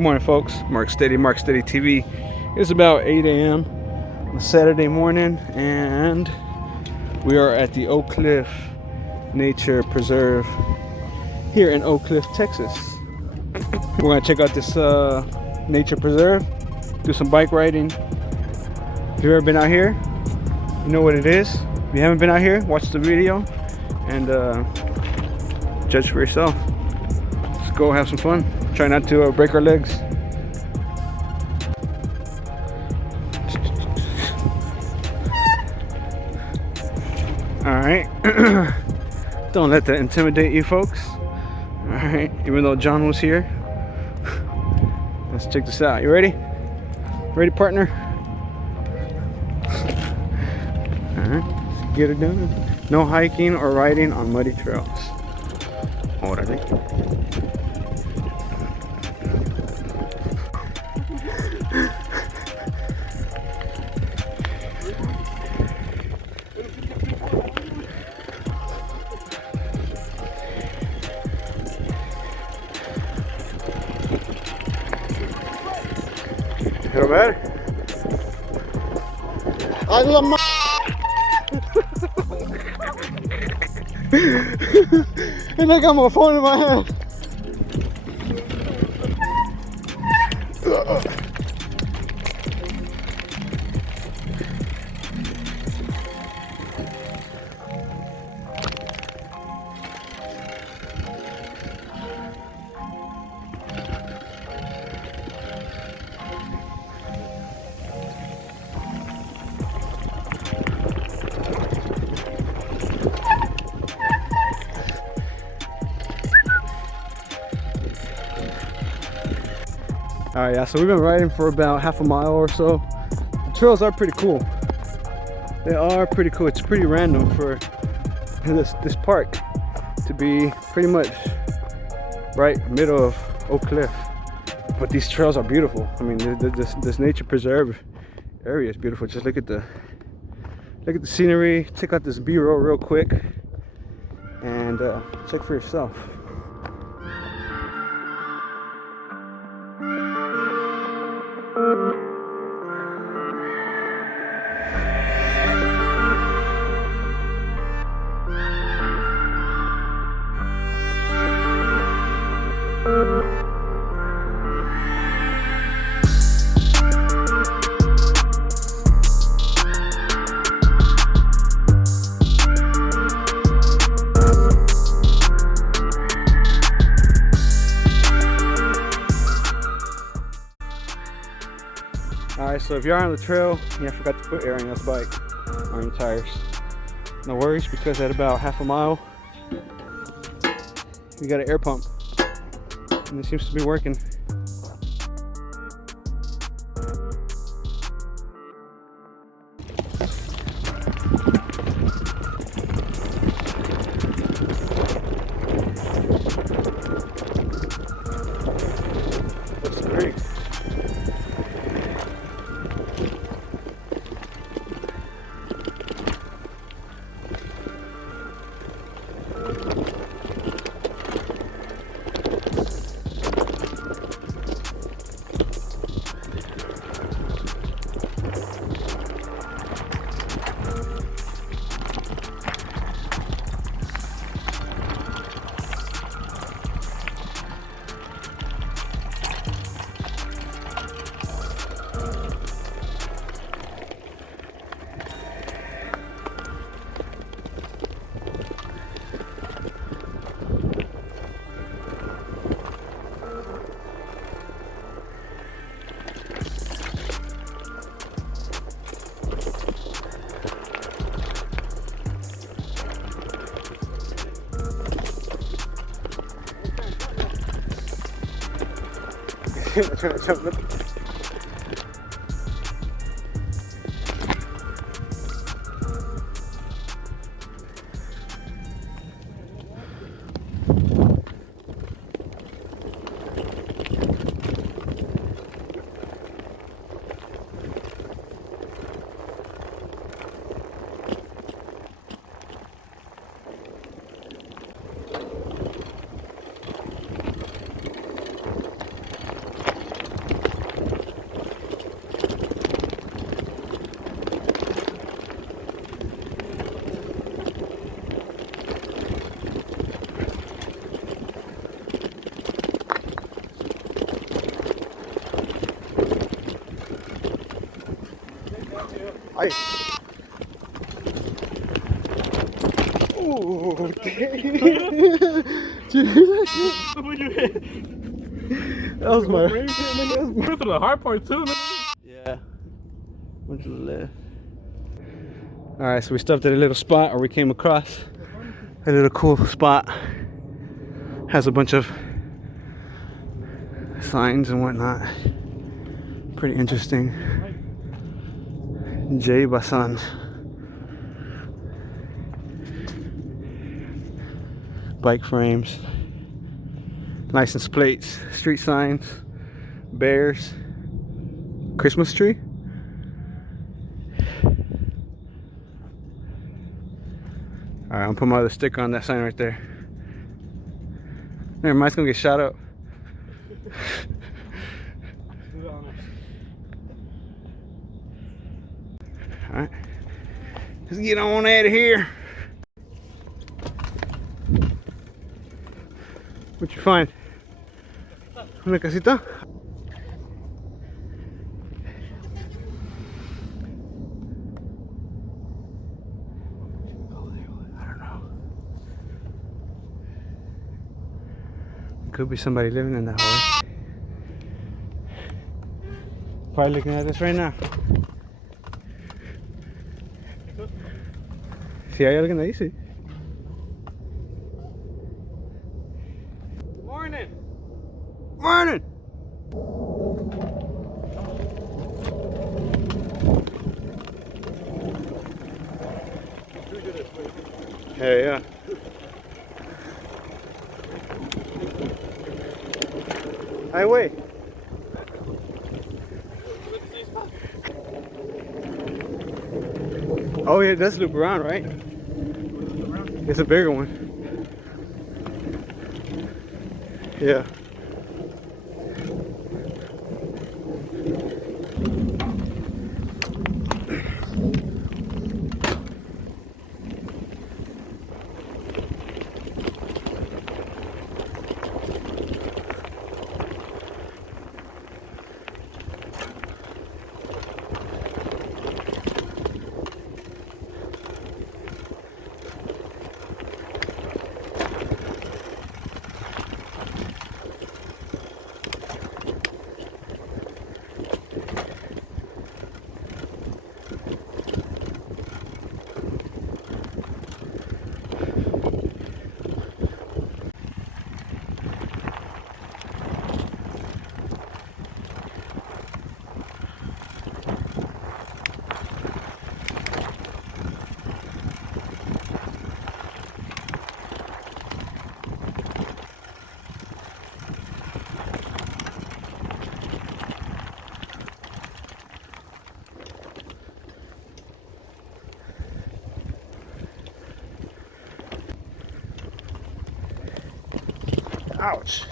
Good morning, folks. MarksteadyTv. It's about 8 a.m. on a Saturday morning, and we are at the Oak Cliff Nature Preserve here in Oak Cliff, Texas. We're gonna check out this nature preserve, do some bike riding. If you've ever been out here, you know what it is. If you haven't been out here, watch the video and judge for yourself. Let's go have some fun. Try not to break our legs. Alright. Don't let that intimidate you, folks. Alright, even though John was here. Let's check this out. You ready? Ready, partner? Alright, let's get it done. No hiking or riding on muddy trails. Órale. Quiero ver. ¡Ay, la m***! And I got my phone in my hand. Alright, yeah, so we've been riding for about half a mile or so. The trails are pretty cool. They are pretty cool. It's pretty random for this park to be pretty much right middle of Oak Cliff. But these trails are beautiful. I mean, this nature preserve area is beautiful. Just look at the scenery. Check out this B-roll real quick and check for yourself. Alright, so if you're on the trail and you forgot to put air on your bike, on your tires, no worries, because at about half a mile, you got an air pump, and it seems to be working. That's great. Hi. Oh, dang. Did you hear that shit? What you hit? That was my. Went through the hard part too, man. Yeah. Went to the left. Alright, so we stopped at a little spot, or we came across a little cool spot. Has a bunch of signs and whatnot. Pretty interesting. Jay Basan. Bike frames. License plates. Street signs. Bears. Christmas tree. Alright, I'm putting my other sticker on that sign right there. Never mind, it's gonna get shot up. Alright. Let's get on out of here. What you find? Una casita? Could be somebody living in that hallway. Probably looking at this right now. Si hay alguien ahí, sí. Morning. Morning. Hey, yeah. Highway. Oh yeah, it does loop around, right? It's a bigger one. Yeah. Ouch.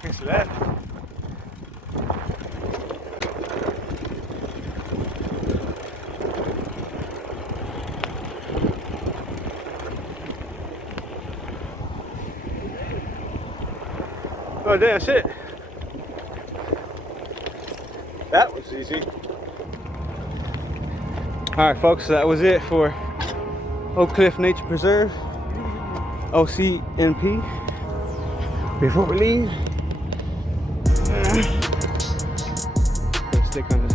Thanks for that. Oh, that's it. That was easy. Alright folks, so that was it for Oak Cliff Nature Preserve, OCNP. before we leave. Let's stick on